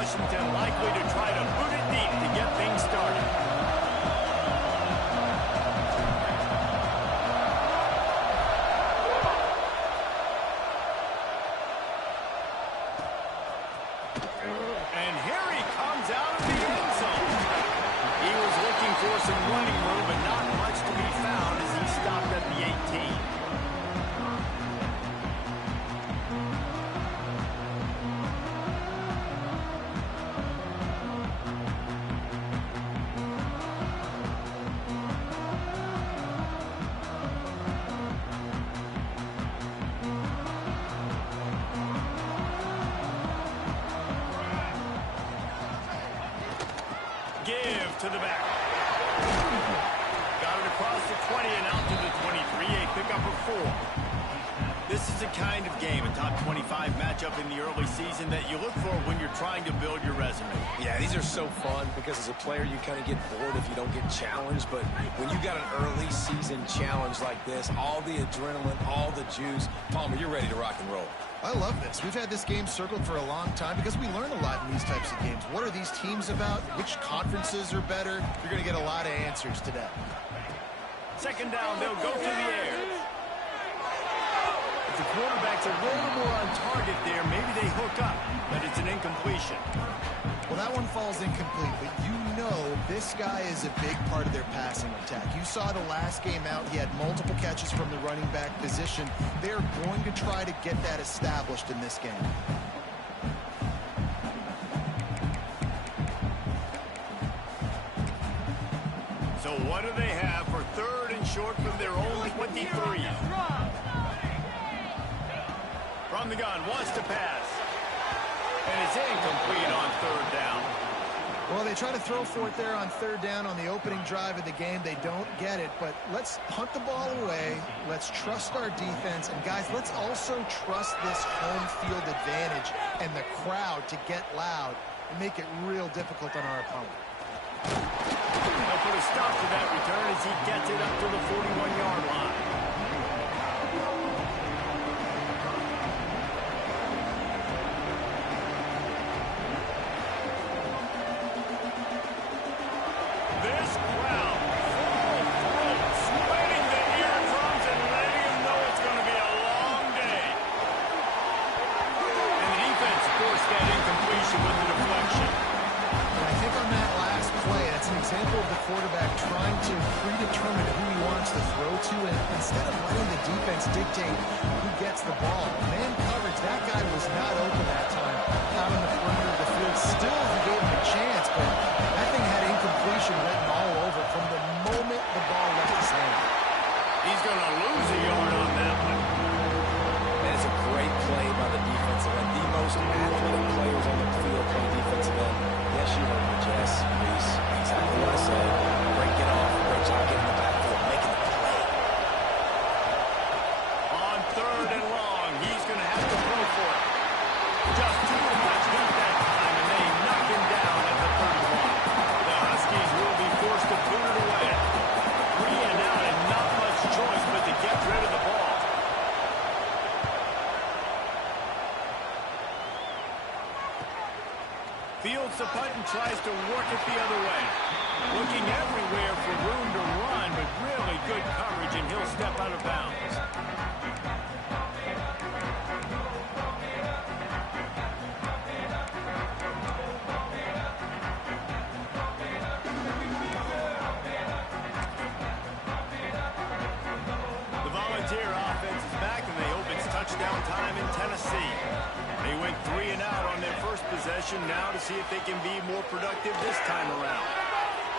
Washington likely to try to boot it deep to get things started. And here he comes out of the end zone. He was looking for some running room, but not much to be found as he stopped at the 18. Give to the back. Got it across the 20 and out to the 23. A pickup of 4. This is the kind of game, a top 25 matchup in the early season, that you look for when you're trying to build your resume. Yeah, these are so fun because as a player you kind of get bored if you don't get challenged. But when you got an early season challenge like this, all the adrenaline, all the juice, Palmer, you're ready to rock and roll. I love this. We've had this game circled for a long time because we learn a lot in these types of games. What are these teams about? Which conferences are better? You're going to get a lot of answers today. Second down, they'll go to the air. If the quarterback's a little more on target there, maybe they hook up, but it's an incompletion. Well, that one falls incomplete, but you know this guy is a big part of their passing attack. You saw the last game out, he had multiple catches from the running back position. They're going to try to get that established in this game. So what do they have for third and short from their own 23? From the gun, wants to pass. And it's incomplete on third down. Well, they try to throw for it there on third down on the opening drive of the game. They don't get it, but let's punt the ball away. Let's trust our defense. And, guys, let's also trust this home field advantage and the crowd to get loud and make it real difficult on our opponent. They'll put a stop to that return as he gets it up to the 41-yard line. This crowd, full throat, sweating the eardrums and letting them know it's going to be a long day. And the defense forced that incompletion with the deflection. And I think on that last play, that's an example of the quarterback trying to predetermine who he wants to throw to, and instead of letting the defense dictate who gets the ball. Man coverage, that guy was not open that time out on the perimeter of the field. Still, he gave him a chance, but that thing had incompletion written all over from the moment the ball left his hand. He's going to lose a yard on that one. That is a great play by the defensive end. The most athletic players on the field play defensive end. Yes, you heard me, Jess, Reese. Exactly what I said. Great get off, great job getting in the backfield, making the play. On third and long, he's going to have to throw for it. Just too much heat that time, and they knock him down at the 31. The Huskies will be forced to boot it away. 3 and out, and not much choice but to get rid of the ball. Fields the punt and tries to work it the other way. Looking everywhere for room to run, but really good coverage, and he'll step out of bounds. The Volunteer offense is back, and they hope it's touchdown time in Tennessee. They went 3 and out on their first possession, now to see if they can be more productive this time around.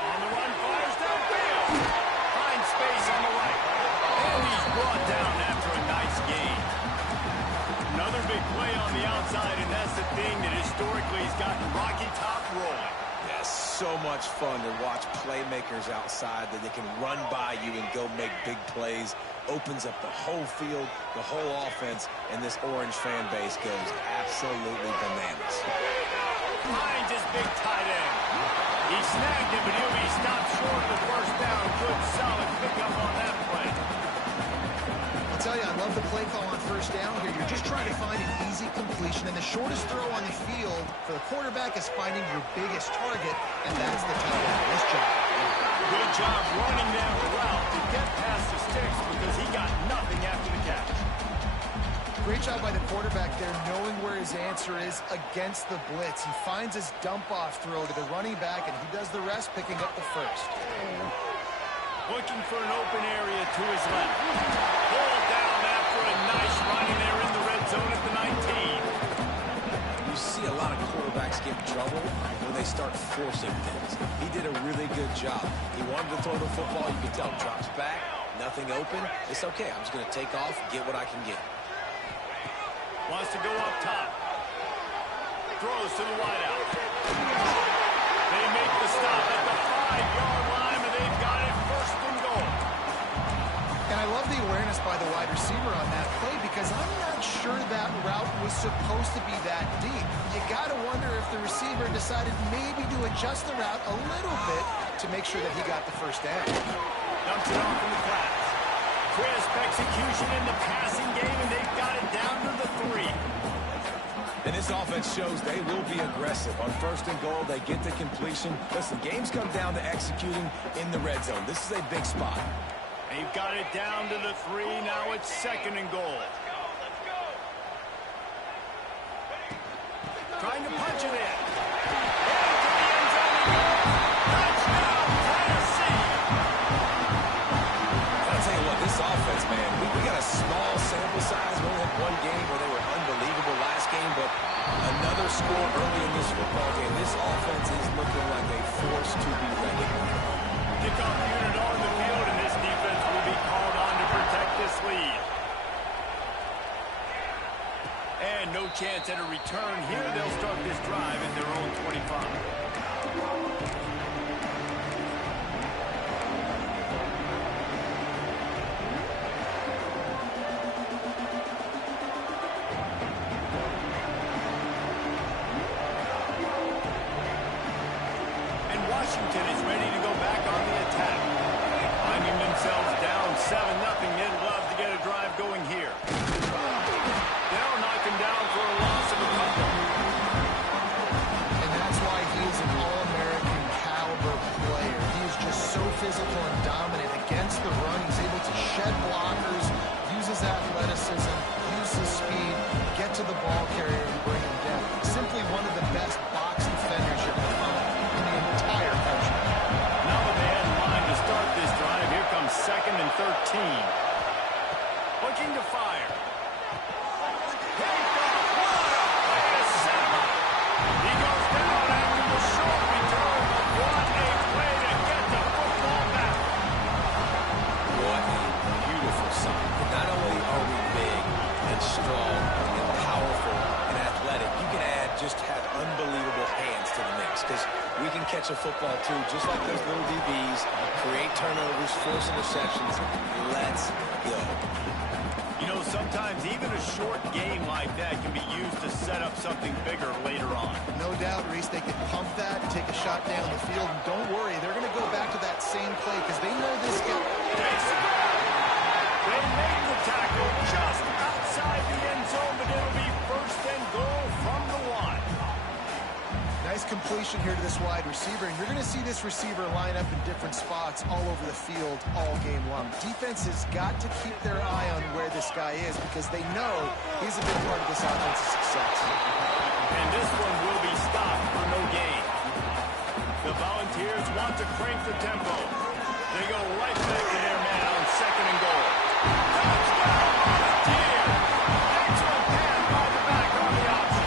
On the run, fires downfield. Finds space on the right. And he's brought down after a nice gain. Another big play on the outside, and that's the thing that historically has gotten Rocky Top rolling. Yeah, so much fun to watch playmakers outside that they can run by you and go make big plays. Opens up the whole field, the whole offense, and this Orange fan base goes absolutely bananas. Finds his big tight end. He snagged him, but he'll be stopped short of the first down. Good, solid pickup on that play. I'll tell you, I love the play call on first down here. You're just trying to find an easy completion, and the shortest throw on the field for the quarterback quarterback is finding your biggest target, and that's the tight end. Nice job. Good job running that route to get past the sticks because he got nothing after the catch. Great job by the quarterback there, knowing where his answer is against the blitz. He finds his dump-off throw to the running back, and he does the rest, picking up the first. Looking for an open area to his left. Pulled down after a nice run, and they're in the red zone at the 19. You see a lot of quarterbacks get in trouble when they start forcing things. He did a really good job. He wanted to throw the football. You can tell, drops back, nothing open. It's okay. I'm just going to take off, get what I can get. Wants to go up top. Throws to the wideout. They make the stop at the 5-yard line, and they've got it first and goal. And I love the awareness by the wide receiver on that play because I'm not sure that route was supposed to be that deep. You got to wonder if the receiver decided maybe to adjust the route a little bit to make sure that he got the first down. Dumps it off in the flats. Crisp execution in the passing game, and they've got it down to the 3. And this offense shows they will be aggressive. On first and goal, they get the completion. Listen, games come down to executing in the red zone. This is a big spot. They've got it down to the 3. Now it's second and goal. Trying to punch it in. Touchdown, Tennessee! I'll tell you what, this offense, man, we got a small sample size. We only had one game where they were unbelievable last game, but another score early in this football game. This offense is looking like a force to be reckoned with. Kickoff unit on the field, and this defense will be called on to protect this lead. And no chance at a return here. They'll start this drive at their own 25. Washington is ready to go back on the attack. Finding themselves down 7-0. They'd love to get a drive going here. They'll knock him down for a loss of a couple. And that's why he is an all-American caliber player. He is just so physical and dominant against the run. He's able to shed blockers, use his athleticism, use his speed, get to the ball carrier and bring him down. Simply one of the best box defenders you're going to find in the entire country. Now that they had in mind to start this drive, here comes second and 13. Looking to fire. He goes down after the short return, but what a play to get the football back. What a beautiful sign. Not only are we big and strong and powerful and athletic, you can add just have unbelievable hands to the mix because we can catch a football too, just like those little DBs, create turnovers, force interceptions. Let's go. You know, sometimes even a short game like that can be used to set up something bigger later on. No doubt, Reese, they can pump that, take a shot down the field, and don't worry, they're going to go back to that same play because they know this guy. They make the tackle just outside the end zone, but it'll be first and goal from the 1. Nice completion here to this wide receiver, and you're going to see this receiver line up in different spots all over the field all game long. Defense has got to keep their eye on where this guy is because they know he's a big part of this offensive success. And this one will be stopped for no gain. The Volunteers want to crank the tempo. They go right back to their man on second and goal. Touchdown, Volunteer! Excellent pass by the back on the option.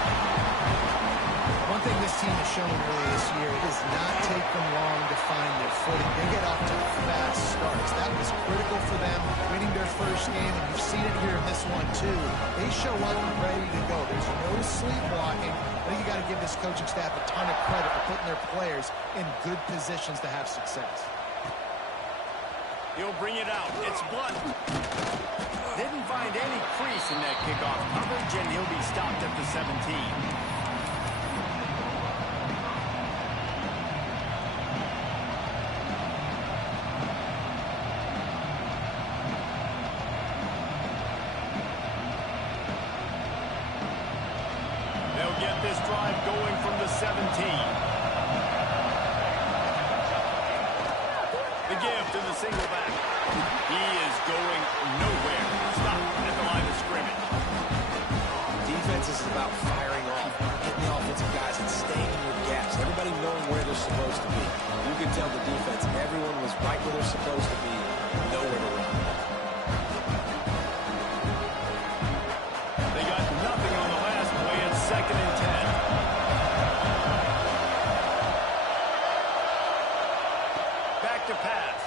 One thing this team has shown earlier this year, it does not take them long to find their footing. They get off to fast starts. That was critical for them, winning their first game, and you've seen it here in this one too. They show up ready to go. There's no sleepwalking. I think you got to give this coaching staff a ton of credit for putting their players in good positions to have success. He'll bring it out. It's Blunt. Didn't find any crease in that kickoff coverage, and he'll be stopped at the 17. They'll get this drive going from the 17. single back. He is going nowhere. Stop at the line of scrimmage. Defense is about firing off, hitting the offensive guys and staying in your gaps. Everybody knowing where they're supposed to be. You can tell the defense, everyone was right where they're supposed to be, nowhere to run. They got nothing on the last play. It's 2nd and 10. Back to pass.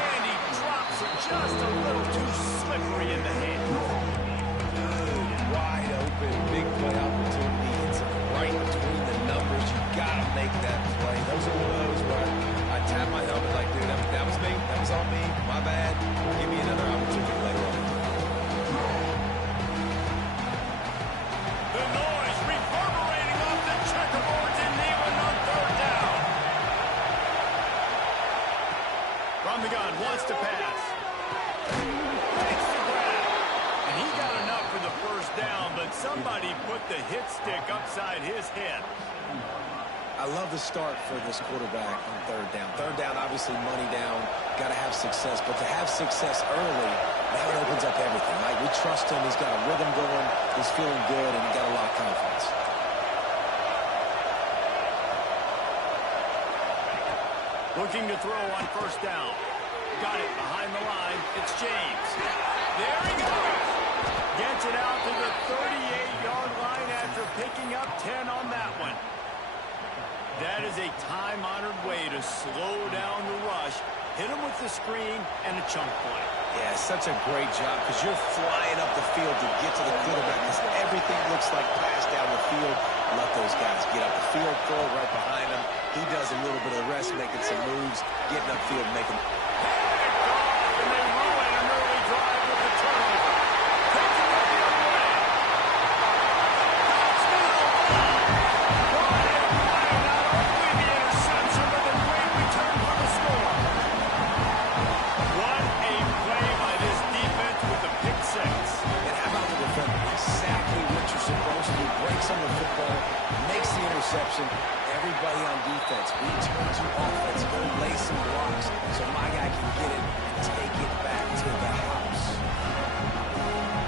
And he drops it just a little too slippery in the hand. Wide open, big play opportunity. It's right between the numbers. You gotta make that play. Those are one of those where I tap my helmet like, dude, that was me. That was on me. My bad. Give me another opportunity later on. The noise reverberating off the checkerboards in Neyland on 3rd down. From the gun, wants to pass. Makes the grab. And he got enough for the 1st down, but somebody put the hit stick upside his head. I love the start for this quarterback on 3rd down. 3rd down, obviously money down, got to have success. But to have success early, now it opens up everything. Right? We trust him. He's got a rhythm going. He's feeling good, and he got a lot of confidence. Looking to throw on 1st down. Got it behind the line. It's James. There he goes. Gets it out to the 38-yard line after picking up 10 on that one. That is a time-honored way to slow down the rush, hit him with the screen, and a chunk play. Yeah, such a great job because you're flying up the field to get to the quarterback because everything looks like pass down the field. Let those guys get up the field, throw it right behind him. He does a little bit of the rest, making some moves, getting upfield, making... And they ruin an early drive with the turnover. Taking it the other way. That's middle. What a play. Not only the interception, but the great return for the score. What a play by this defense with the pick 6. And how about the defender? Exactly what you're supposed to do. Breaks on the football, makes the interception. Everybody on defense, return to offense, go lay some blocks so my guy can get it and take it back to the house.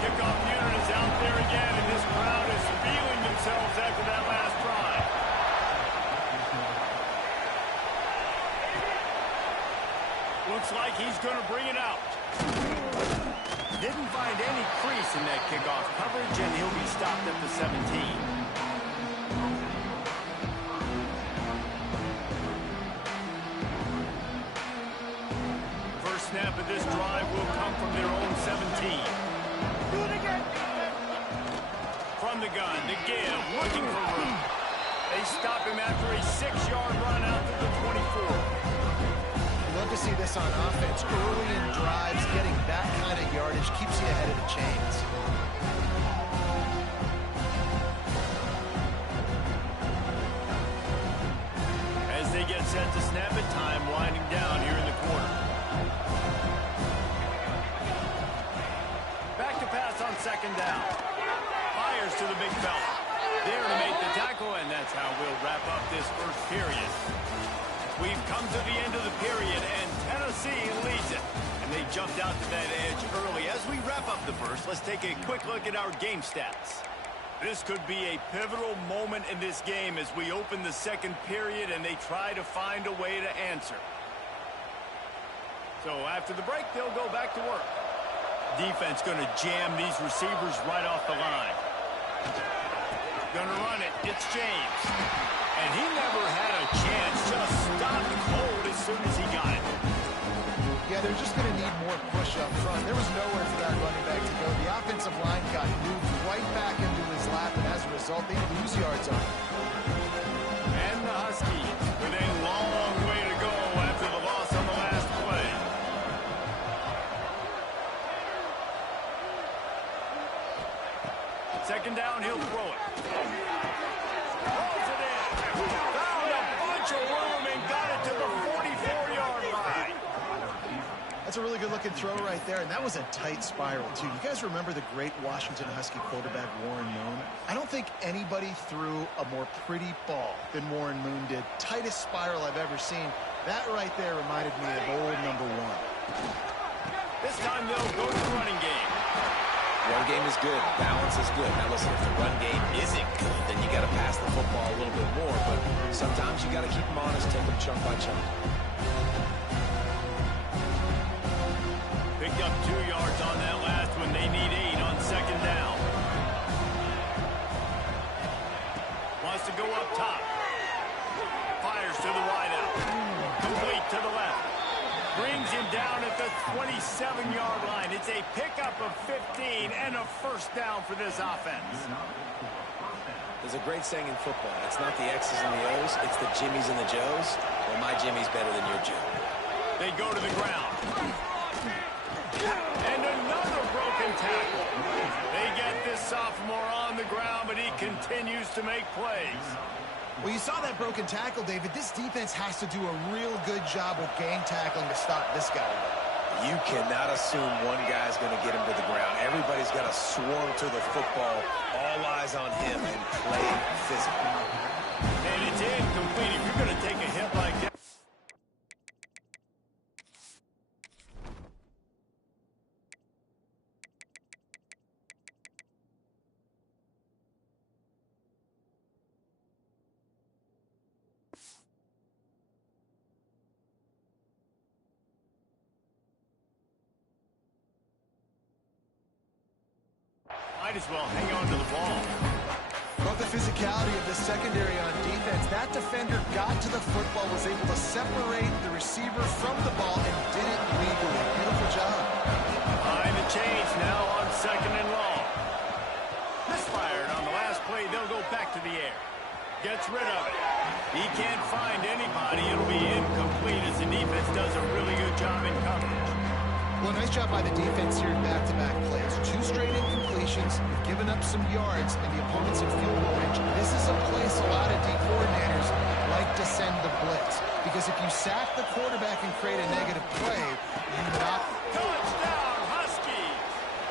Kickoff unit is out there again, and this crowd is feeling themselves after that last drive. Looks like he's going to bring it out. Didn't find any crease in that kickoff coverage, and he'll be stopped at the 17. Snap of this drive will come from their own 17. Do it again. From the gun, to give, looking for room. They stop him after a 6-yard run out to the 24. You love to see this on offense. Early in drives, getting that kind of yardage keeps you ahead of the chains. As they get set to snap it, time winding down here in the quarter. Back to pass on 2nd down. Fires to the big fella. There to make the tackle, and that's how we'll wrap up this 1st period. We've come to the end of the period, and Tennessee leads it. And they jumped out to that edge early. As we wrap up the 1st, let's take a quick look at our game stats. This could be a pivotal moment in this game as we open the 2nd period and they try to find a way to answer. So after the break, they'll go back to work. Defense going to jam these receivers right off the line. Going to run it. It's James. And he never had a chance. Just stopped cold as soon as he got it. Yeah, they're just going to need more push up front. There was nowhere for that running back to go. The offensive line got moved right back into his lap, and as a result, they lose yards on it. And the Huskies with a long way to go after the loss on the last play. Second down, he'll throw it. Throws it in. Found a bunch of room and got it to the 44-yard line. That's a really good-looking throw right there, and that was a tight spiral, too. You guys remember the great Washington Husky quarterback Warren Moon? I don't think anybody threw a more pretty ball than Warren Moon did. Tightest spiral I've ever seen. That right there reminded me of old number 1. This time they'll go to the running game. Run game is good. Balance is good. Now listen, if the run game isn't good, then you got to pass the football a little bit more. But sometimes you got to keep them honest, take them chunk by chunk. Picked up 2 yards on that last one. They need 8 on second down. Wants to go up top. Fires to the wideout. Complete to the left. Brings him down at the 27-yard line. It's a pickup of 15 and a first down for this offense. There's a great saying in football. It's not the X's and the O's. It's the Jimmies and the Joes. Well, my Jimmy's better than your Joe. They go to the ground. And another broken tackle. They get this sophomore on the ground, but he continues to make plays. Well, you saw that broken tackle, David. This defense has to do a real good job with gang tackling to stop this guy. You cannot assume one guy's going to get him to the ground. Everybody's got to swarm to the football, all eyes on him, and play physical. And it's incomplete. If you're going to take a hit like that. Might as well hang on to the ball. Love the physicality of the secondary on defense. That defender got to the football, was able to separate the receiver from the ball, and did it legally. Beautiful job. Behind the chains now on second and long. Misfired on the last play. They'll go back to the air. Gets rid of it. He can't find anybody. It'll be incomplete as the defense does a really good job in coverage. Well, nice job by the defense here in back-to-back plays. 2 straight incompletions, giving up some yards, and the opponent's in field goal range. This is a place a lot of D coordinators like to send the blitz, because if you sack the quarterback and create a negative play, you not... Touchdown, Husky!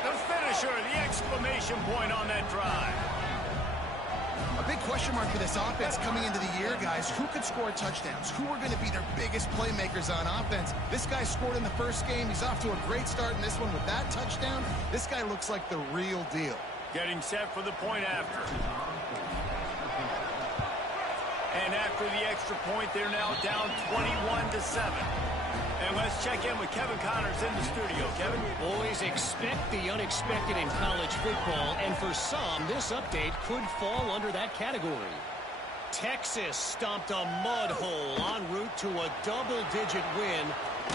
The finisher, the exclamation point on that drive. A big question mark for this offense coming into the year, guys. Who could score touchdowns? Who are going to be their biggest playmakers on offense? This guy scored in the first game. He's off to a great start in this one with that touchdown. This guy looks like the real deal. Getting set for the point after. And after the extra point, they're now down 21-7. And let's check in with Kevin Connors in the studio. Kevin? Always expect the unexpected in college football, and for some, this update could fall under that category. Texas stomped a mud hole en route to a double-digit win,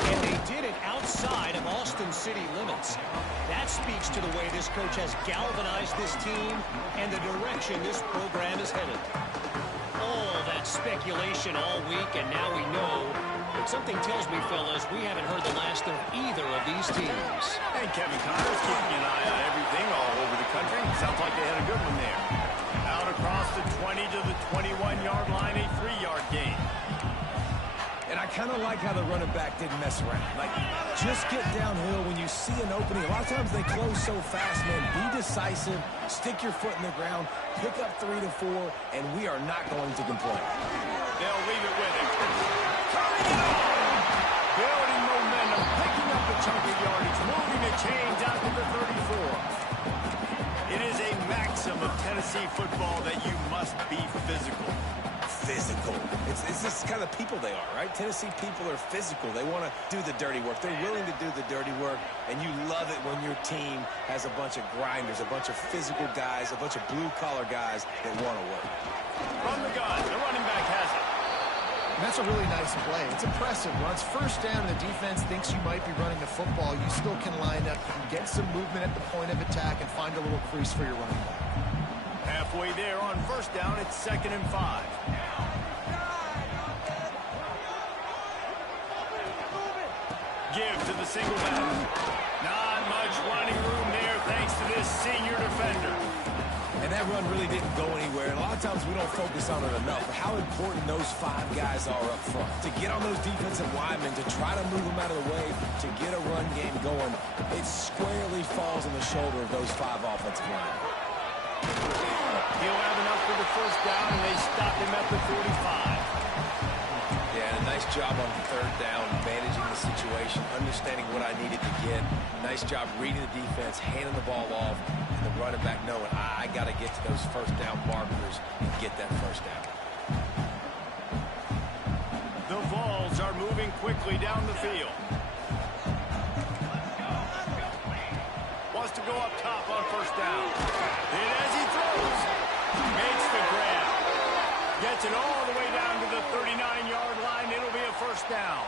and they did it outside of Austin city limits. That speaks to the way this coach has galvanized this team and the direction this program is headed. All that speculation all week, and now we know. But something tells me, fellas, we haven't heard the last of either of these teams. And Kevin Connors keeping an eye on everything all over the country. Sounds like they had a good one there. Out across the 20 to the 21-yard line, a 3-yard gain. And I kind of like how the running back didn't mess around. Like, just get downhill when you see an opening. A lot of times they close so fast, man. Be decisive, stick your foot in the ground, pick up 3 to 4, and we are not going to complain. They'll leave it with him. Building momentum, picking up a chunk of yardage, moving the chains out to the 34. It is a maxim of Tennessee football that you must be physical. Physical. It's this kind of people they are, right? Tennessee people are physical. They want to do the dirty work. They're willing to do the dirty work, and you love it when your team has a bunch of grinders, a bunch of physical guys, a bunch of blue-collar guys that want to work. From the gun, the running back has it. And that's a really nice play. It's impressive. Once first down and the defense thinks you might be running the football, you still can line up and get some movement at the point of attack and find a little crease for your running back. Halfway there on first down, it's 2nd and 5. Give to the single back. Not much running room there thanks to this senior defender. And that run really didn't go anywhere. And a lot of times we don't focus on it enough. But how important those 5 guys are up front. To get on those defensive linemen, to try to move them out of the way, to get a run game going, it squarely falls on the shoulder of those 5 offensive linemen. He'll have enough for the first down, and they stop him at the 45. Yeah, and a nice job on third down, managing the situation, understanding what I needed to get. Nice job reading the defense, handing the ball off, and the running back knowing I got to get to those first down markers and get that first down. The Vols are moving quickly down the field. Wants to go up top on first down. And as he throws, makes the grab. Gets it all the way down to the 39-yard line. It'll be a first down.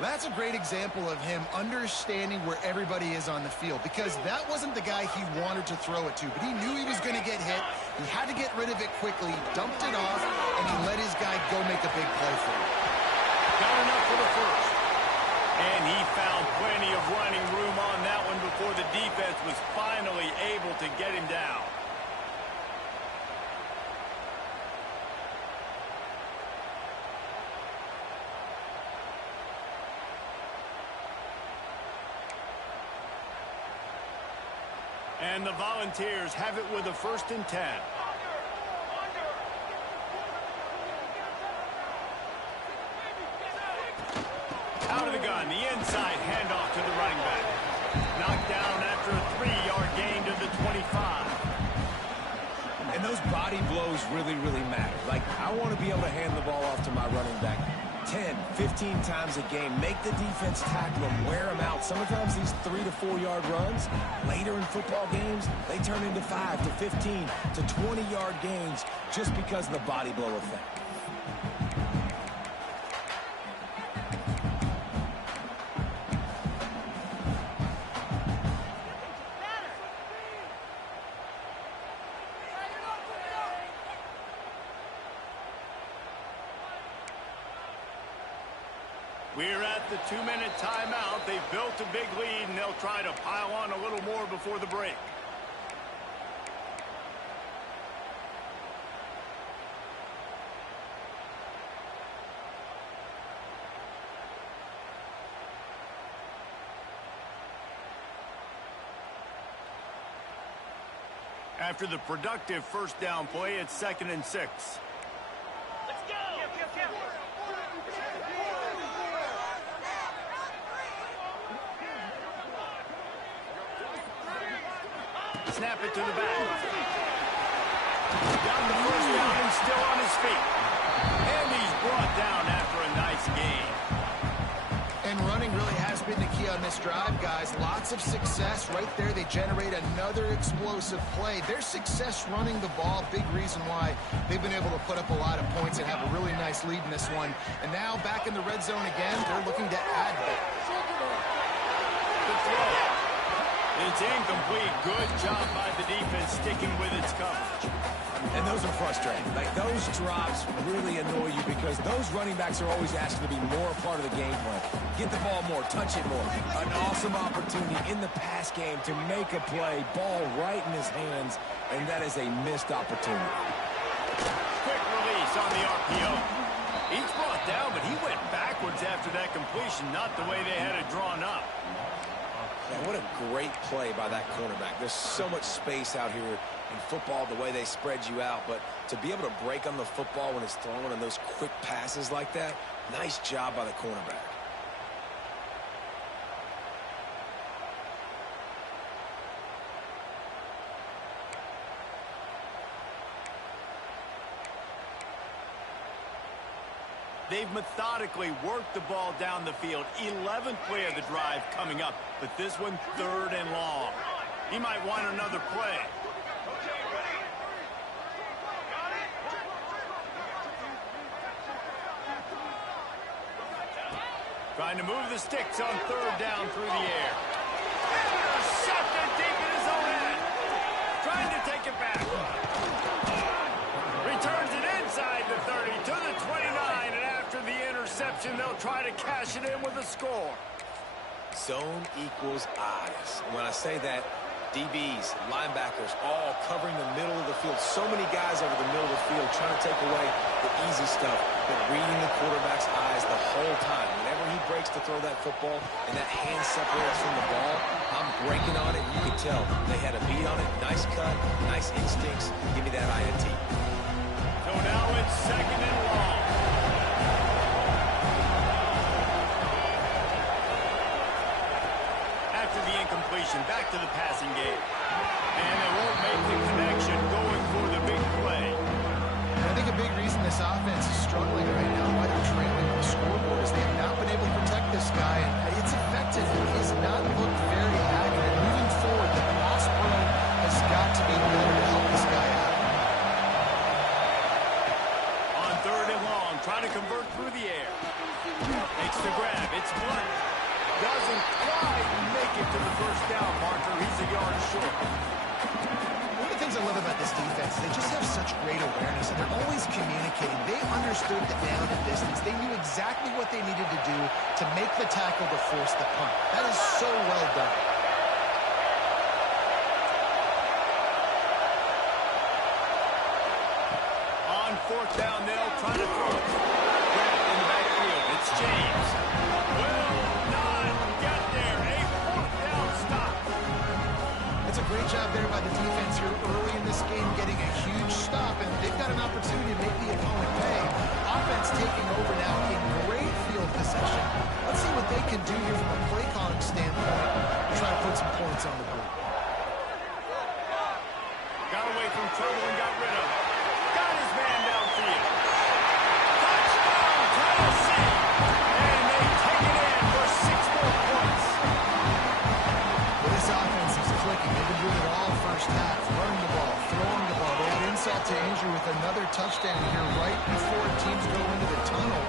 That's a great example of him understanding where everybody is on the field, because that wasn't the guy he wanted to throw it to, but he knew he was going to get hit. He had to get rid of it quickly, dumped it off, and he let his guy go make a big play for him. Got enough for the first. And he found plenty of running room on that one before the defense was finally able to get him down. And the Volunteers have it with a 1st and 10. Out of the gun, the inside handoff to the running back. Knocked down after a 3-yard gain to the 25. And those body blows really, really matter. Like, I want to be able to hand the ball off to my running back 10, 15 times a game. Make the defense tackle them, wear them out. Sometimes these 3 to 4 yard runs, later in football games, they turn into 5 to 15 to 20-yard gains just because of the body blow effect. We're at the 2-minute timeout. They've built a big lead, and they'll try to pile on a little more before the break. After the productive first down play, it's 2nd and 6. Snap it to the back. Got the first down and still on his feet. And he's brought down after a nice gain. And running really has been the key on this drive, guys. Lots of success right there. They generate another explosive play. Their success running the ball, big reason why they've been able to put up a lot of points and have a really nice lead in this one. And now back in the red zone again, they're looking to add that. The throw. It's incomplete. Good job by the defense sticking with its coverage. And those are frustrating. Like, those drops really annoy you because those running backs are always asking to be more a part of the game plan. Get the ball more, touch it more. An awesome opportunity in the pass game to make a play, ball right in his hands, and that is a missed opportunity. Quick release on the RPO. He's brought down, but he went backwards after that completion, not the way they had it drawn up. Man, what a great play by that cornerback. There's so much space out here in football, the way they spread you out. But to be able to break on the football when it's thrown and those quick passes like that, nice job by the cornerback. They've methodically worked the ball down the field. 11th play of the drive coming up, but this one 3rd and long. He might want another play. Trying to move the sticks on 3rd down through the air. Intercepted deep in his own end. Trying to take it back. Returns it inside the 30 to the 29, and after the interception, they'll try to cash it in with a score. Zone equals eyes. When I say that, DBs, linebackers, all covering the middle of the field. So many guys over the middle of the field trying to take away the easy stuff, but reading the quarterback's eyes the whole time. Whenever he breaks to throw that football and that hand separates from the ball, I'm breaking on it. You can tell they had a beat on it. Nice cut, nice instincts. Give me that INT. So now it's 2nd and long. formation back to the passing game. And they won't make the connection going for the big play. I think a big reason this offense is struggling right now, why they're trailing on the scoreboard, is they've not been able to protect this guy, and it's effective. He has not looked very accurate. Moving forward, the pass pro has got to be better to help this guy out. On 3rd and long, trying to convert through the air. Makes the grab. It's Blunt. Doesn't quite make it to the first down marker. He's a yard short. One of the things I love about this defense is they just have such great awareness, and they're always communicating. They understood the down and distance. They knew exactly what they needed to do to make the tackle to force the punt. That is so well done. On 4th down, they'll try to throw it. Grab in the backfield. It's James. Will not get there. A 4th down stop. It's a great job there by the defense here early in this game, getting a huge stop, and they've got an opportunity to make the opponent pay. Offense taking over now in great field possession. Let's see what they can do here from a play calling standpoint to try to put some points on the board. Got away from trouble and got rid of it. Got his man downfield. Touchdown, Tennessee! And they take it in for 6 more points. Well, this offense is clicking. They've been doing it all first half. Running the ball, throwing the ball. They had insult to injury with another touchdown here right before teams go into the tunnel.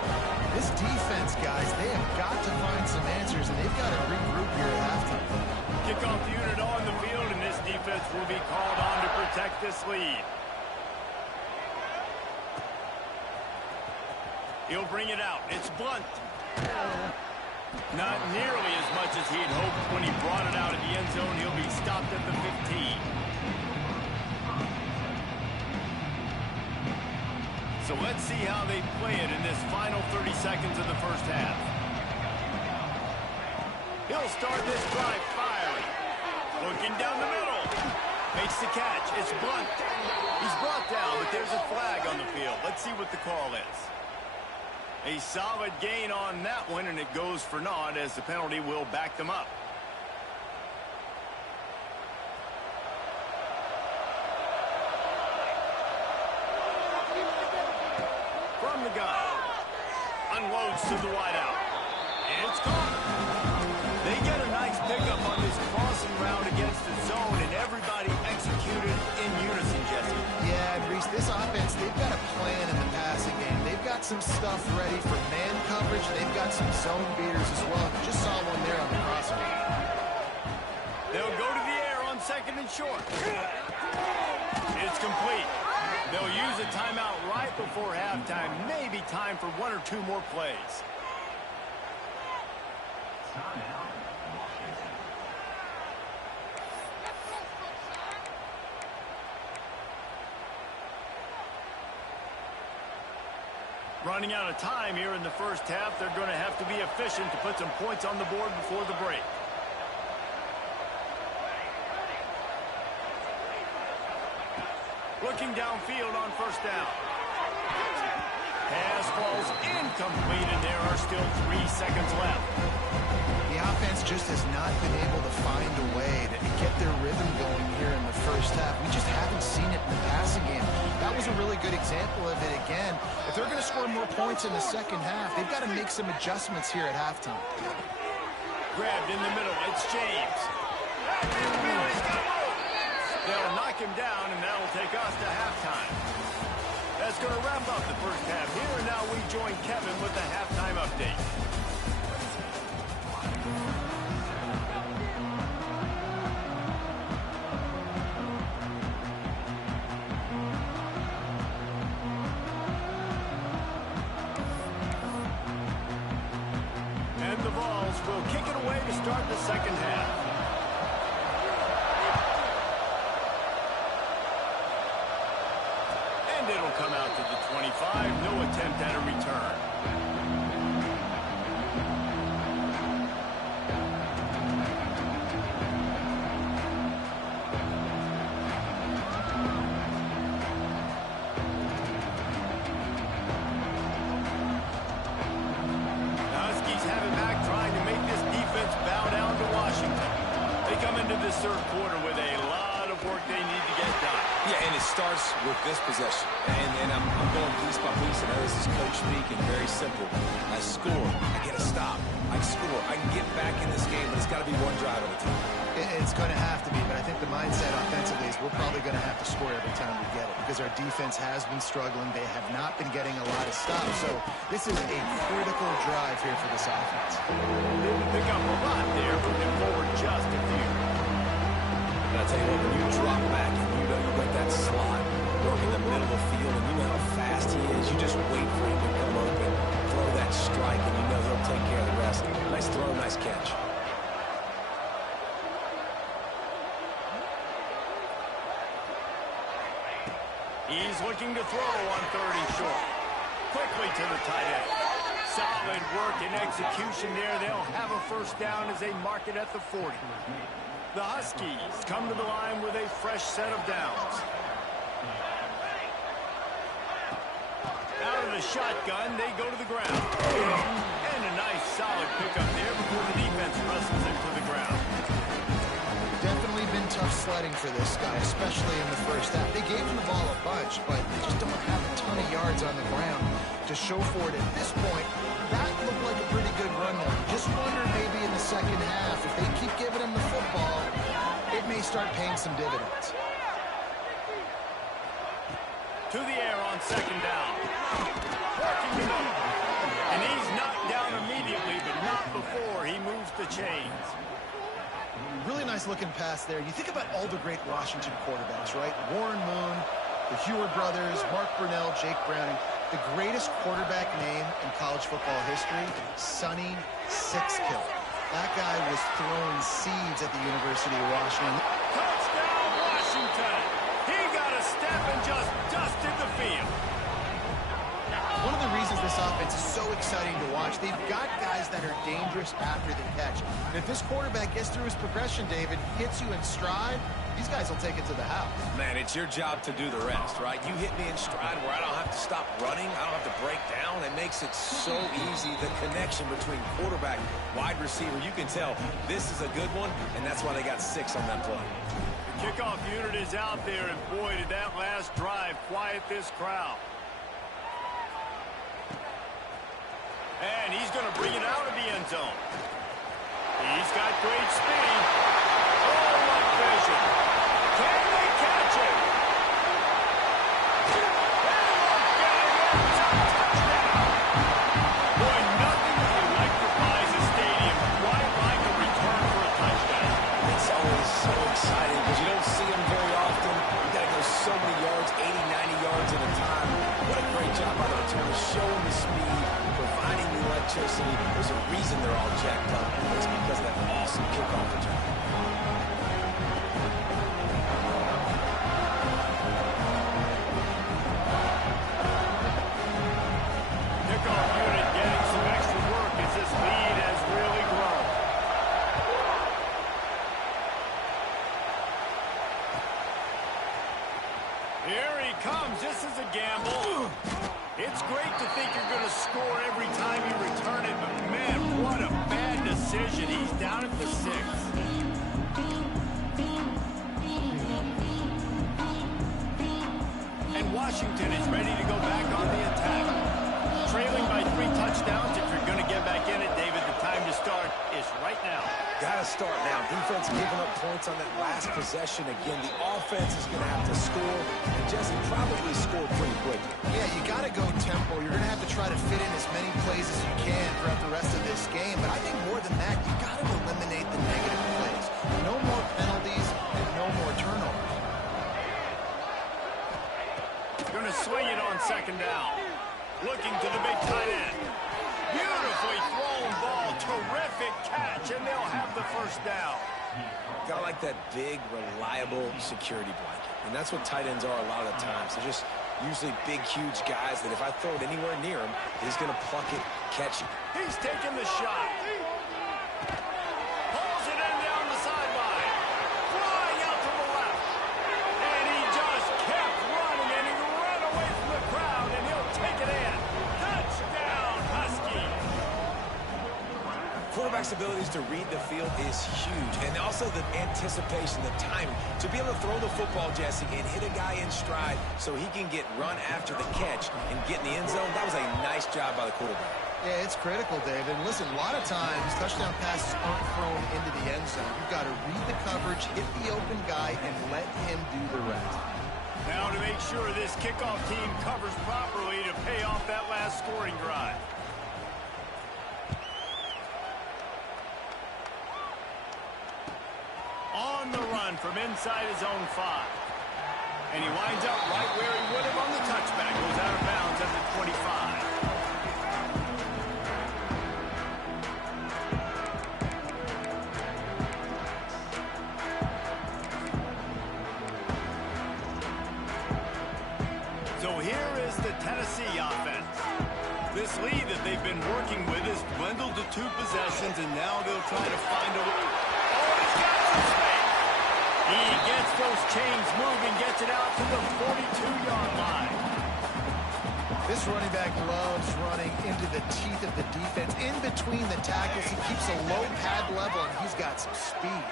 This defense, guys, they have got to find some answers, and they've got to regroup here at halftime. Kickoff unit on the field, and this defense will be called on to protect this lead. He'll bring it out. It's Blunt. Not nearly as much as he'd hoped when he brought it out of the end zone. He'll be stopped at the 15. So let's see how they play it in this final 30 seconds of the first half. He'll start this drive firing. Looking down the middle. Makes the catch. It's Blunt. He's brought down, but there's a flag on the field. Let's see what the call is. A solid gain on that one, and it goes for naught as the penalty will back them up. From the gun. Unloads to the wideout. It's caught. They get a nice pickup on this crossing route against the zone, and everybody executed in unison, Jesse. Yeah, and Reese, this offense, they've got a plan in the passing game. They've got some stuff ready for man coverage. They've got some zone beaters as well. Just saw one there on the crossing. They'll go to the air on 2nd and short. It's complete. They'll use a timeout right before halftime. Maybe time for 1 or 2 more plays. Running out of time here in the first half. They're going to have to be efficient to put some points on the board before the break. Looking downfield on 1st down. Pass falls incomplete, and there are still 3 seconds left. The offense just has not been able to find a way to get their rhythm going here in the first half. We just haven't seen it in the passing game. That was a really good example of it again. If they're going to score more points in the second half, they've got to make some adjustments here at halftime. Grabbed in the middle. It's James. They'll knock him down, and that'll take us to halftime. That's going to wrap up the first half here, and now we join Kevin with the halftime update. And the Vols will kick it away to start the second half. And it'll come out to the 25. No attempt at a return. Huskies have it back, trying to make this defense bow down to Washington. They come into starts with this possession, and I'm going piece by piece, and this is coach speak, and very simple. I score, I get a stop, I score, I can get back in this game, but it's got to be one drive at a time. It's going to have to be, but I think the mindset offensively is we're probably going to have to score every time we get it because our defense has been struggling. They have not been getting a lot of stops, so this is a critical drive here for this offense. Didn't pick up a lot there, moving forward just a few. And I tell you what, when you drop back and you know you got that slot work in the middle of the field and you know how fast he is, you just wait for him to come open, throw that strike, and you know he'll take care of the rest. Nice throw, nice catch. He's looking to throw on 3rd and short. Quickly to the tight end. Solid work and execution there. They'll have a first down as they mark it at the 40. The Huskies come to the line with a fresh set of downs. Out of the shotgun, they go to the ground. And a nice solid pickup there before the defense wrestles him to the ground. Definitely been tough sledding for this guy, especially in the first half. They gave him the ball a bunch, but they just don't have a ton of yards on the ground to show for it at this point. That looked like a pretty good run there. Just wonder maybe in the second half, if they keep giving him the football, it may start paying some dividends. To the air on 2nd down. Working the middle. And he's knocked down immediately, but not before he moves the chains. Really nice looking pass there. You think about all the great Washington quarterbacks, right? Warren Moon, the Heward brothers, Mark Brunell, Jake Browning. The greatest quarterback name in college football history, Sonny Sixkill. That guy was throwing seeds at the University of Washington. Touchdown, Washington! He got a step and just dusted the field. One of the reasons this offense is so exciting to watch, they've got guys that are dangerous after the catch. And if this quarterback gets through his progression, David, hits you in stride, these guys will take it to the house. Man, it's your job to do the rest, right? You hit me in stride where I don't have to stop running. I don't have to break down. It makes it so easy. The connection between quarterback, wide receiver, you can tell this is a good one, and that's why they got 6 on that play. The kickoff unit is out there, and boy, did that last drive quiet this crowd. And he's going to bring it out of the end zone. He's got great speed. Oh, what vision. Can they catch him? They won't get him. It's a touchdown. Boy, nothing electrifies a stadium quite like a return for a touchdown. It's always so exciting because you don't see them very often. You got to go so many yards, 80, 90 yards at a time. What a great job by the returner, showing the speed, providing the electricity. There's a reason they're all jacked up. It's because of that awesome kickoff return. Kickoff unit getting some extra work as this lead has really grown. Here he comes. This is a gamble. It's great to think you're going to score every time you return it, but man, what a bad decision. He's down at the 6. And Washington is ready to go back on the attack. Trailing by 3 touchdowns. If you're going to get back in it, David, the time to start is right now. Got to start now. Defense giving up points on that last possession. Again, the offense is going to have to score. And Jesse probably scored pretty quick. Yeah, you got to go tempo. You're going to have to try to fit in as many plays as you can throughout the rest of this game. But I think more than that, you got to eliminate the negative plays. No more penalties and no more turnovers. Going to swing it on 2nd down. Looking to the big tight end. Beautifully thrown ball. Terrific catch, and they'll have the first down. Got to like that big, reliable security blanket. And that's what tight ends are a lot of the times. They're just usually big, huge guys that if I throw it anywhere near him, he's going to pluck it, catch it. He's taking the shot. Pulls it in down the sideline. Flying out to the left. And he just kept running, and he ran away from the crowd, and he'll take it in. Touchdown, Huskies. quarterback's abilities to read the field is huge. And also the anticipation, the timing. To be able to throw the football, Jesse, and hit a guy in stride so he can get run after the catch and get in the end zone, that was a nice job by the quarterback. Yeah, it's critical, Dave. And listen, a lot of times touchdown passes aren't thrown into the end zone. You've got to read the coverage, hit the open guy, and let him do the rest. Now to make sure this kickoff team covers properly to pay off that last scoring drive. On the run from inside his own 5. And he winds up right where he would have on the touchback. Goes out of bounds at the 25. So here is the Tennessee offense. This lead that they've been working with is dwindled to 2 possessions, and now they'll try to find a way. Oh, he's got some space. He gets those chains moving, gets it out to the 42-yard line. This running back loves running into the teeth of the defense. In between the tackles, he keeps a low pad level, and he's got some speed.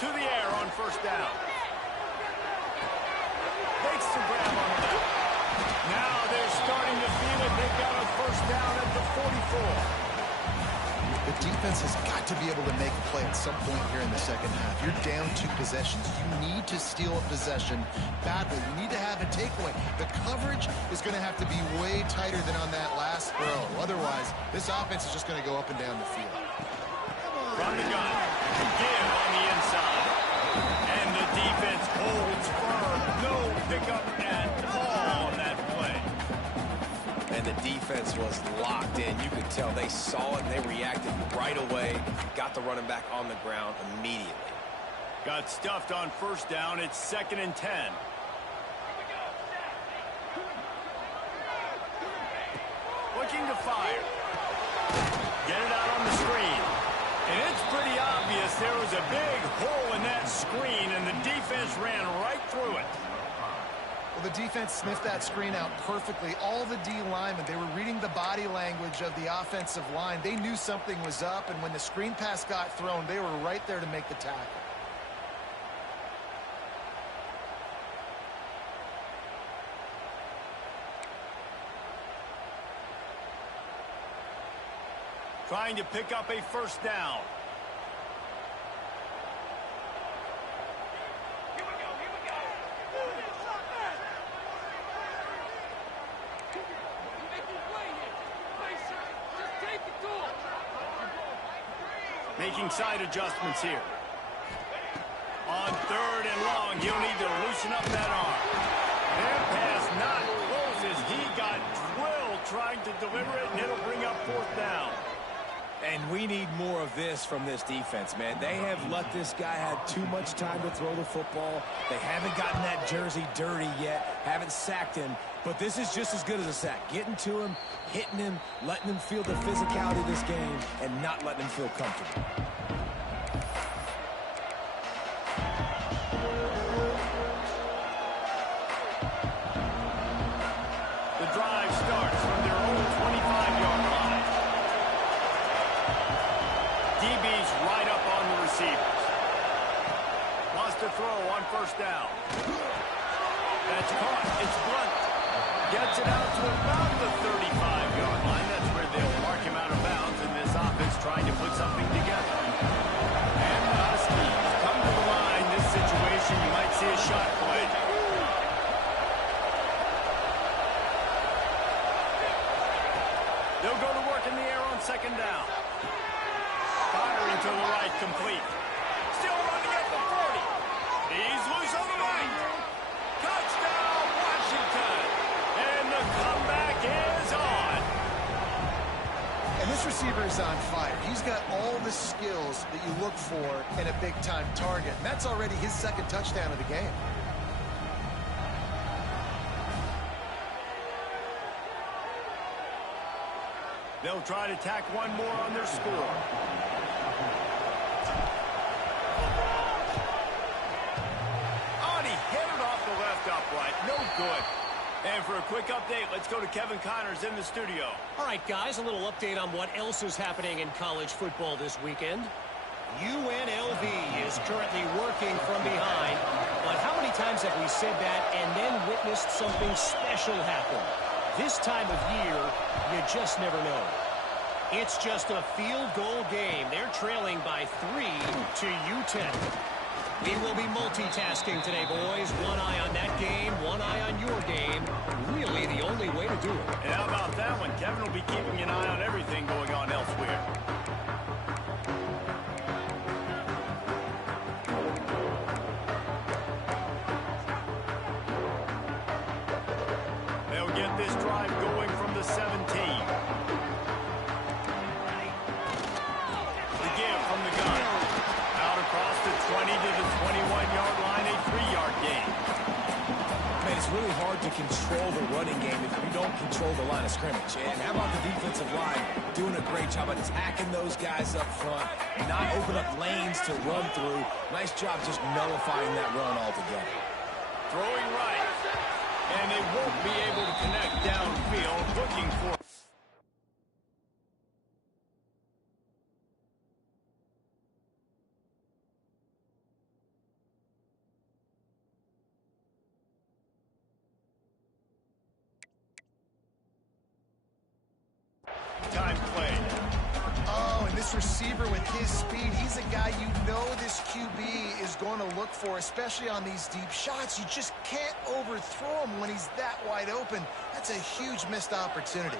To the air on first down. Makes the grab on the left. Now they're starting to feel it. They've got a first down at the 44. The defense has got to be able to make a play at some point here in the second half. You're down 2 possessions. You need to steal a possession badly. You need to have a takeaway. The coverage is going to have to be way tighter than on that last throw. Otherwise, this offense is just going to go up and down the field. From the gun. Give on the inside. And the defense holds firm. No pickup at all on that play. And the defense was locked in. You could tell they saw it and they reacted right away. Got the running back on the ground immediately. Got stuffed on first down. It's 2nd and 10. Looking to fire. Get it out on the screen. And it's pretty obvious there was a big hole in that screen, and the defense ran right through it. Well, the defense sniffed that screen out perfectly. All the D linemen, they were reading the body language of the offensive line. They knew something was up, and when the screen pass got thrown, they were right there to make the tackle. Trying to pick up a first down. Making side adjustments here. On 3rd and long, he'll need to loosen up that arm. Their pass not close as he got drilled trying to deliver it, and it'll bring up 4th down. And we need more of this from this defense, man. They have let this guy have too much time to throw the football. They haven't gotten that jersey dirty yet, haven't sacked him. But this is just as good as a sack. Getting to him, hitting him, letting him feel the physicality of this game, and not letting him feel comfortable. The drive starts from their own 25-yard line. DB's right up on the receivers. Lost a throw on first down. That's caught. It's Blunt. Gets it out to about the 35-yard line. That's where they'll mark him out of bounds, and this offense trying to put something together. And Muskies come to the line. This situation, you might see a shot play. They'll go to work in the air on 2nd down. Firing to the right, complete. Still running at the 40. He's loose on the right. Touchdown, Washington. And the comeback is on. And this receiver is on fire. He's got all the skills that you look for in a big-time target. And that's already his 2nd touchdown of the game. They'll try to tack one more on their score. Oh, and he hit it off the left upright. No good. And for a quick update, let's go to Kevin Connors in the studio. All right, guys, a little update on what else is happening in college football this weekend. UNLV is currently working from behind, but how many times have we said that and then witnessed something special happen? This time of year, you just never know. It's just a field goal game. They're trailing by 3 to UTEP. We will be multitasking today, boys. One eye on that game, one eye on your game. Really the only way to do it. And how about that one? Kevin will be keeping an eye on everything going on elsewhere. They'll get this drive going from the 17. The give from the gun. Out across the 20 to the 21-yard line, a 3-yard gain. Man, it's really hard to control the running game if you don't control the line of scrimmage. And how about the defensive line doing a great job attacking those guys up front, not open up lanes to run through. Nice job just nullifying that run altogether. Throwing right. And they won't be able to connect downfield, looking for... Time play. Oh, and this receiver with his speed, he's a guy you know this QB is going to look for, especially on these deep shots. You just can't overthrow him when he's that wide open. That's a huge missed opportunity.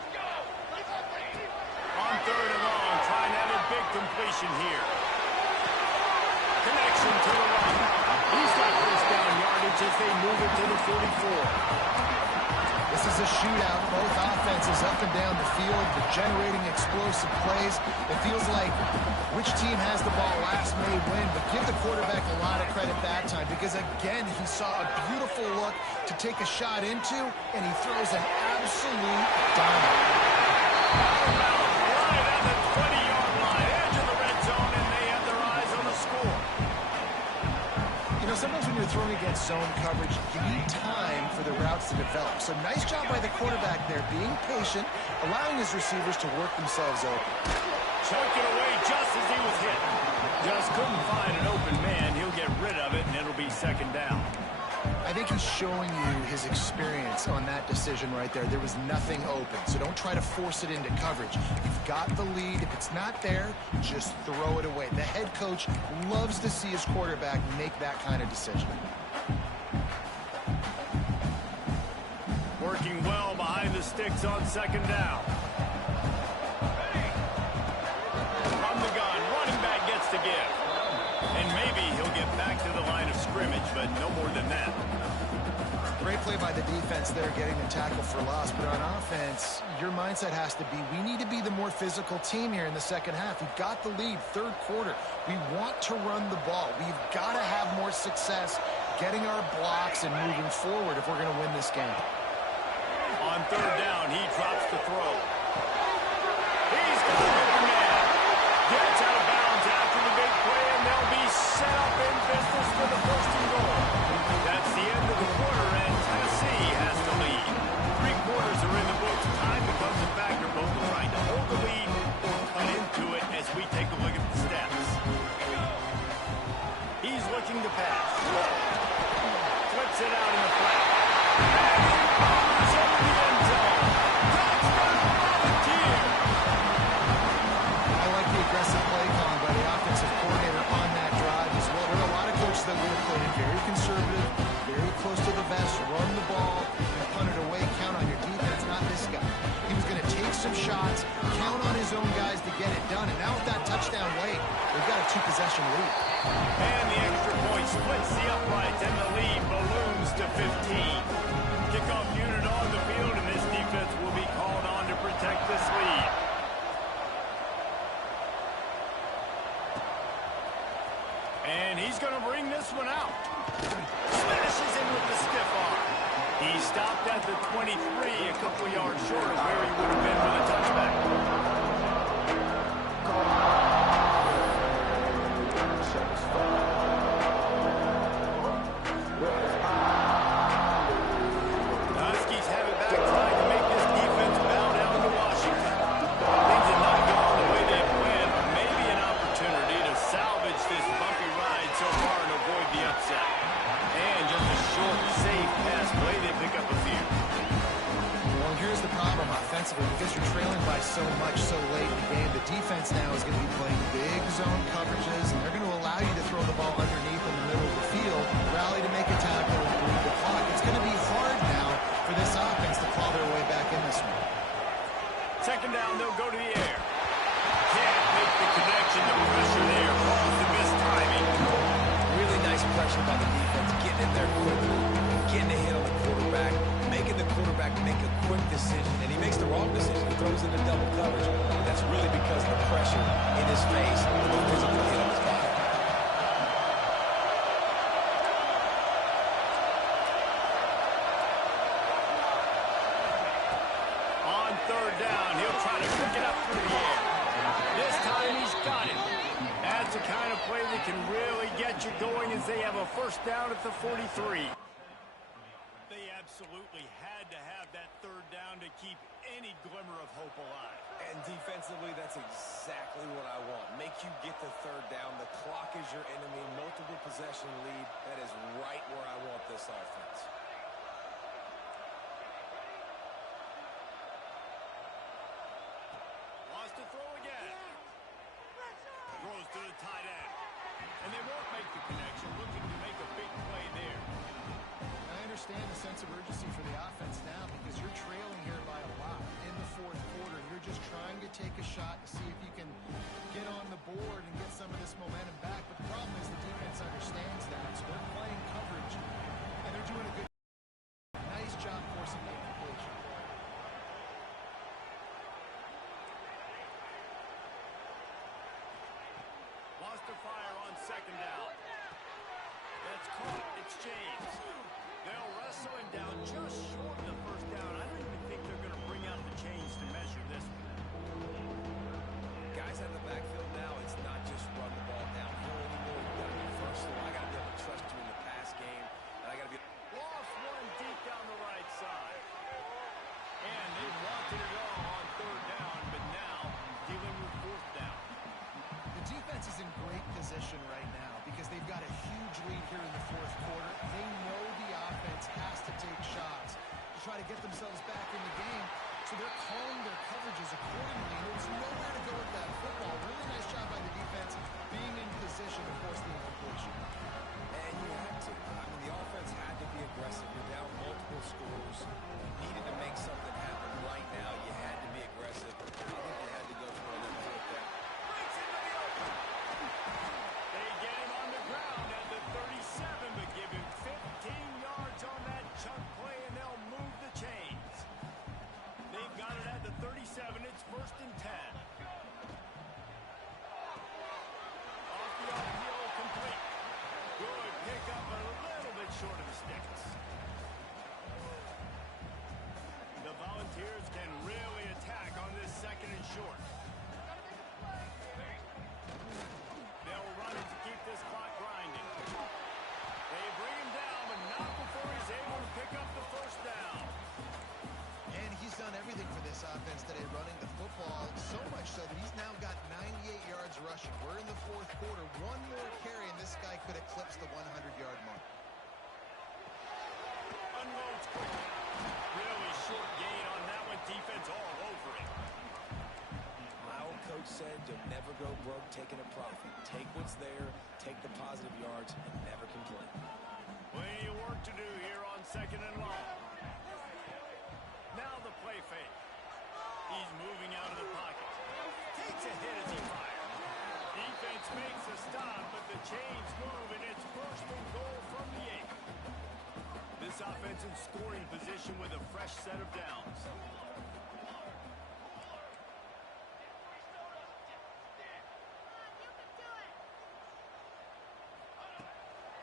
On 3rd and long, trying to have a big completion here. Connection to the right. He's got first down yardage as they move it to the 44. This is a shootout. Both offenses up and down the field, but generating explosive plays. It feels like which team has the ball last may win, but give the quarterback a lot of credit that time because, again, he saw a beautiful look to take a shot into, and he throws an absolute dime. Right at the 20-yard line, edge of the red zone, and they have their eyes on the score. You know, sometimes when you're throwing against zone coverage, you need time for the routes to develop. So nice job by the quarterback there, being patient, allowing his receivers to work themselves open. Choked it away just as he was hit. Just couldn't find an open man. He'll get rid of it, and it'll be 2nd down. I think he's showing you his experience on that decision right there. There was nothing open, so don't try to force it into coverage. You've got the lead. If it's not there, just throw it away. The head coach loves to see his quarterback make that kind of decision. Working well behind the sticks on 2nd down. From the gun, running back gets to give. And maybe he'll get back to the line of scrimmage, but no more than that. Great play by the defense there, getting the tackle for loss. But on offense, your mindset has to be, we need to be the more physical team here in the second half. We've got the lead, 3rd quarter. We want to run the ball. We've got to have more success getting our blocks and moving forward if we're going to win this game. On 3rd down, he drops the throw. He's got an open man. Gets out of bounds after the big play, and they'll be set up in business for the 1st and goal. That's the end of the quarter, and Tennessee has the lead. 3 quarters are in the books. Time becomes a factor, both trying to hold the lead or cut into it as we take a look at the stats. He's looking to pass. Flips it out in the flat. I like the aggressive play calling by the offensive coordinator on that drive as well. There are a lot of coaches that would have played it very conservative, very close to the vest, run the ball, and punt it away, count on your defense, not this guy. He was going to take some shots, count on his own guys to get it done, and now with that touchdown late, they've got a 2-possession lead. And the extra point splits the uprights, and the lead balloons to 15. Kickoff unit on the field, and this defense will be called on to protect this lead. And he's going to bring this one out. Smashes in with the stiff arm. He stopped at the 23, a couple yards short of where he would have been with a touchback. Huskies offensively, because you're trailing by so much so late in the game, the defense now is going to be playing big zone coverages, and they're going to allow you to throw the ball underneath in the middle of the field, rally to make a tackle, and bleed the clock. It's going to be hard now for this offense to claw their way back in this one. Second down, they'll go to the air. Can't make the connection. The pressure there caused the missed timing. Really nice pressure by the defense, getting in there quickly, getting a hit on the quarterback, making the quarterback make a quick decision, and he makes the wrong decision. He throws into double coverage. That's really because of the pressure in his face and the physical hit on his body. On third down, he'll try to pick it up through the air. This time he's got it. That's the kind of play that can really get you going as they have a first down at the 43. They absolutely had to have that third down to keep any glimmer of hope alive. And defensively, that's exactly what I want. Make you get the third down. The clock is your enemy. Multiple possession lead. That is right where I want this offense. Wants to throw again. Throws to the tight end. And they won't make the connection, looking to make a big play there. I understand the sense of urgency for the offense now because you're trailing here by a lot in the fourth quarter. You're just trying to take a shot to see if you can get on the board and get some of this momentum back. But the problem is the defense understands that, so they're playing coverage, and they're doing a good, nice job forcing the incompletion. Wants to fire on second down. That's caught. It's James. They'll wrestle him down just short of the first down. I don't even think they're going to bring out the chains to measure this one. Guys out of the backfield now, it's not just run the ball downhill anymore. You've got to be versatile. I got to be able to trust you in the pass game. And I got to be... Lost one deep down the right side. And they wanted it all on third down, but now dealing with fourth down. The defense is in great position right now because they've got a huge lead here in the fourth quarter. They know the offense has to take shots to try to get themselves back in the game, so they're calling their coverages accordingly. And there's nowhere to go with that football. Really nice job by the defense being in position to force the incompletion. And you had to. I mean, the offense had to be aggressive. You're down multiple scores. You needed to make something happen right now. You had to be aggressive. I think you had to go for a little fourth down. They get him on the ground at the 37, but give him 15 yards on that chunk play, and they'll move the chains. They've got it at the 37. It's first and 10. Off the heel, complete. Good pick up, a little bit short of the sticks. The Volunteers can really attack on this second and short. They'll run it to keep this clock grinding. They bring him down, but not before he's able to pick up the first down. And he's done everything for this offense today, running the football, so much so that he's now got 98 yards rushing. We're in the fourth quarter. One more carry, and this guy could eclipse the 100-yard mark. Unloads quickly. Really short gain on that one. Defense all over it. My old coach said you'll never go broke taking a profit. Take what's there, take the positive yards, and never complain. Plenty of work to do here on second and long. Now the play fake. He's moving out of the pocket. Takes a hit as he fires. Defense makes a stop, but the chains move, and it's first and goal from the 8. This offense in scoring position with a fresh set of downs.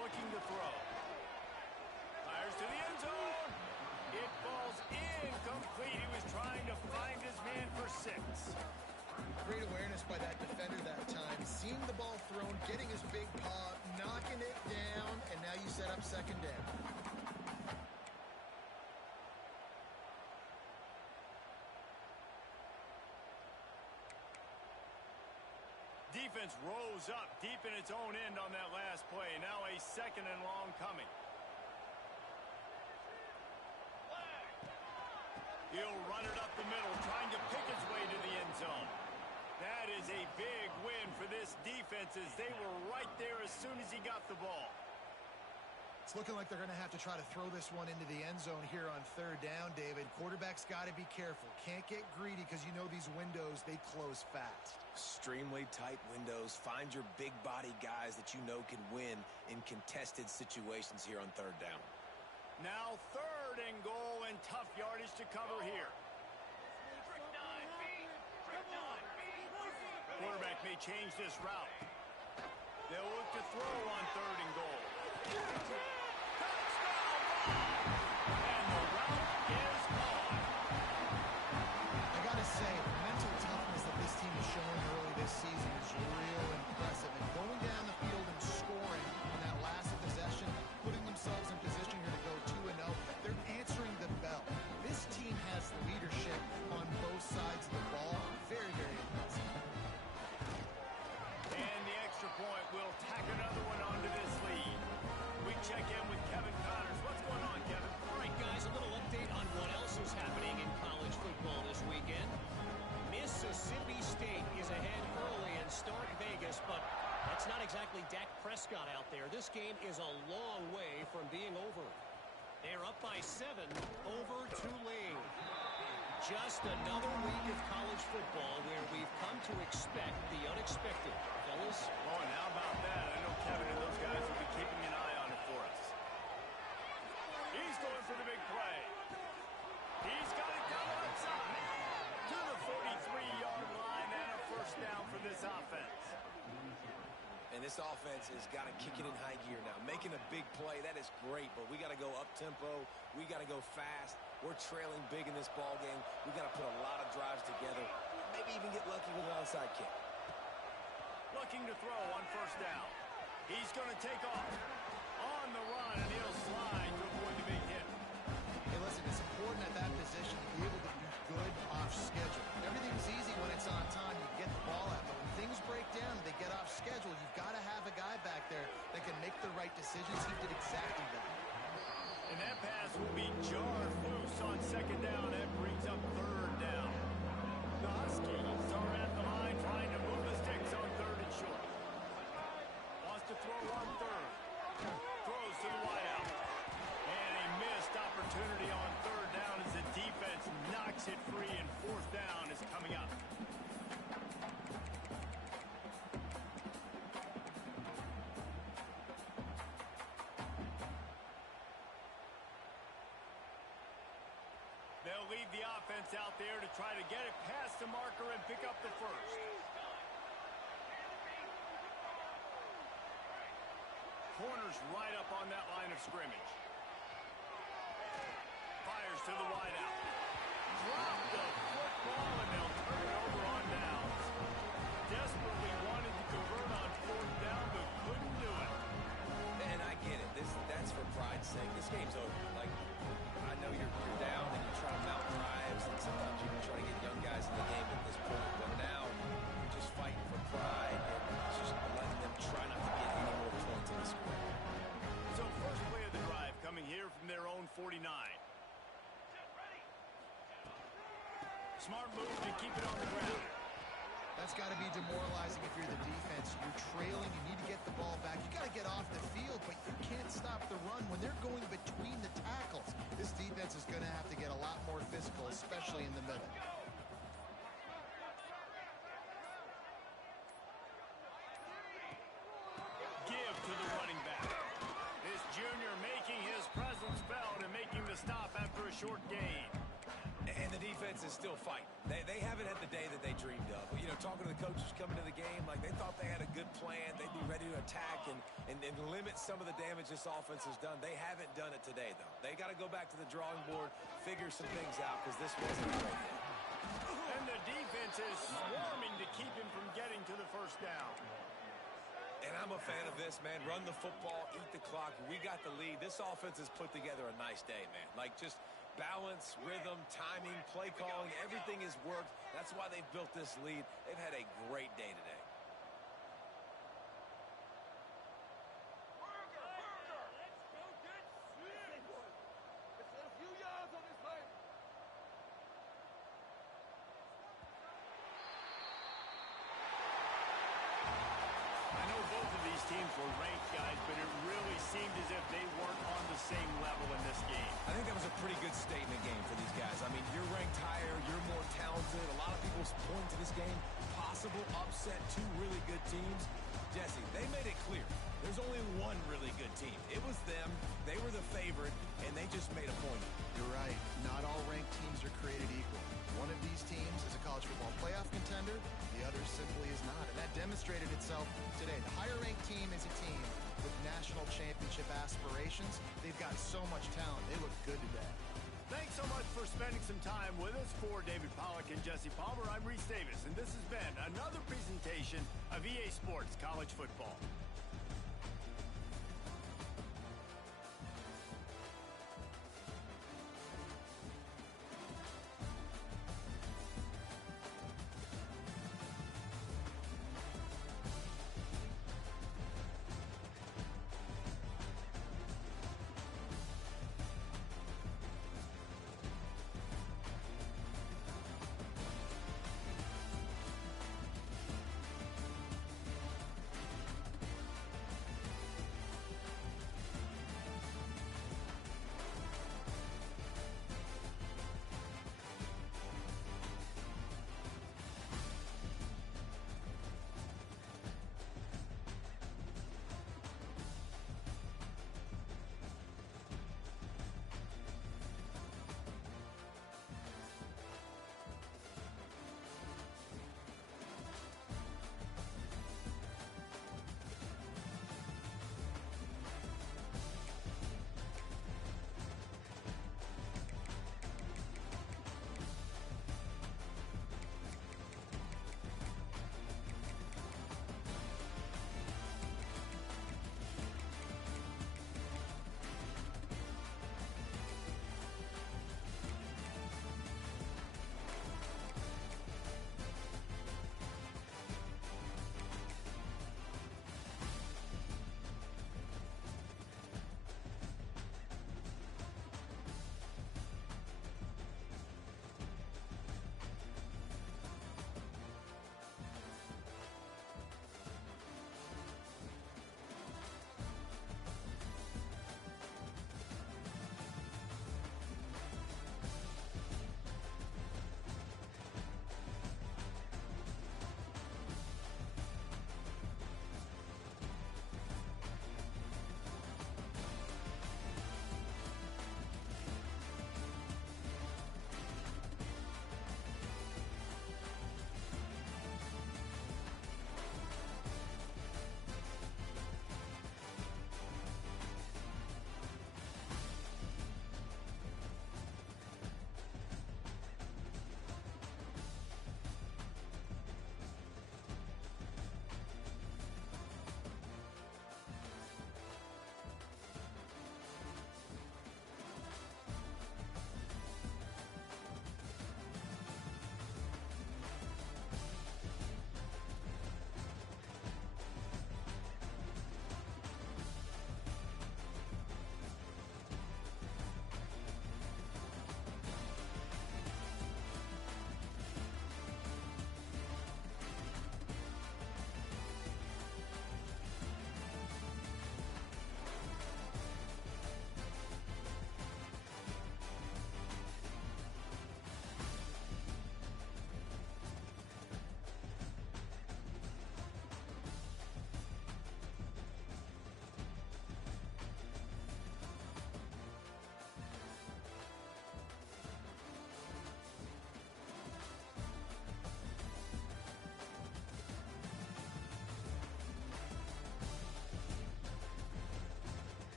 Looking to throw. Fires to the end zone. It falls incomplete. He was trying to find his man for 6. Great awareness by that defender that time. Seeing the ball thrown, getting his big paw, knocking it down, and now you set up second down. Defense rose up deep in its own end on that last play. Now a second and long coming. He'll run it up the middle, trying to pick his way to the end zone. That is a big win for this defense as they were right there as soon as he got the ball. It's looking like they're going to have to try to throw this one into the end zone here on third down, David. Quarterback's got to be careful. Can't get greedy because you know these windows, they close fast. Extremely tight windows. Find your big body guys that you know can win in contested situations here on third down. Now 3rd and goal and tough yardage to cover here. Quarterback may change this route. They'll look to throw on 3rd and goal. Touchdown ball! And the route is on. I got to say, the mental toughness that this team is showing early this season is real impressive. And going down the field and scoring on that last possession, putting themselves in position here to go 2-0, they're answering the bell. This team has leadership on both sides of the ball. Very, very impressive. And the extra point will tack another one onto this lead. We check in with Kevin Connors. What's going on, Kevin? All right, guys, a little update on what else is happening in college football this weekend. Mississippi State is ahead early in Stark Vegas, but that's not exactly Dak Prescott out there. This game is a long way from being over. They're up by 7 over Tulane. Just another week of college football where we've come to expect the unexpected. Fellas? Oh, and how about that? I know Kevin and those guys will be keeping an eye on it for us. He's going for the big play. He's got it down outside to the 43-yard line and a 1st down for this offense. And this offense has got to kick it in high gear now. Making a big play, that is great, but we got to go up-tempo. We got to go fast. We're trailing big in this ball game. We got to put a lot of drives together. Maybe even get lucky with an onside kick. Looking to throw on 1st down. He's going to take off on the run, and he'll slide to avoid the big hit. Hey, listen, it's important at that position to be able to be good off schedule. Everything's easy when it's on time. You get the ball out, but when things break down, they get off schedule. You've got to have a guy back there that can make the right decisions. He did exactly that. And that pass will be jarred loose on 2nd down. That brings up 3rd down. The Huskies are at the line trying to move the sticks on 3rd and short. Wants to throw on 3rd. Throws to the wideout. And a missed opportunity on 3rd down as the defense knocks it free, and 4th down is coming up. They'll leave the offense out there to try to get it past the marker and pick up the 1st. Corners right up on that line of scrimmage. Fires to the wideout. Drop the football, and they'll turn it over on downs. Desperately wanted to convert on 4th down, but couldn't do it. And I get it. That's for pride's sake. This game's over. Like, I know you're down and you're trying to mount drives, and sometimes you can try to get young guys in the game at this point. But now you're just fighting for pride and just letting them try not to get any more points in the score. So 1st play of the drive coming here from their own 49. Smart move to keep it on the ground. That's got to be demoralizing if you're the defense. You're trailing. You need to get the ball back. You got to get off the field, but you can't stop the run when they're going between the tackles. This defense is going to have to get a lot more physical, especially in the middle. Give to the running back. This junior making his presence felt and making the stop after a short gain. And the defense is still fighting. They haven't had the day that they dreamed of. You know, talking to the coaches coming to the game, like they thought they had a good plan. They'd be ready to attack and limit some of the damage this offense has done. They haven't done it today, though. They got to go back to the drawing board, figure some things out, because this wasn't a great hit. And the defense is swarming to keep him from getting to the 1st down. And I'm a fan of this, man. Run the football, eat the clock. We got the lead. This offense has put together a nice day, man. Like, just balance, rhythm, timing, play calling, everything has worked. That's why they've built this lead. They've had a great day today. guys, but it really seemed as if they weren't on the same level in this game. I think that was a pretty good statement game for these guys. I mean, you're ranked higher, you're more talented. A lot of people point to this game, possible upset, two really good teams. Jesse, they made it clear. There's only one really good team. It was them. They were the favorite, and they just made a point. You're right. Not all ranked teams are created equal. One of these teams is a college football playoff contender. The other simply is not. And that demonstrated itself today. The higher-ranked team is a team with national championship aspirations. They've got so much talent. They look good today. Thanks so much for spending some time with us. For David Pollack and Jesse Palmer, I'm Reese Davis, and this has been another presentation of EA Sports College Football.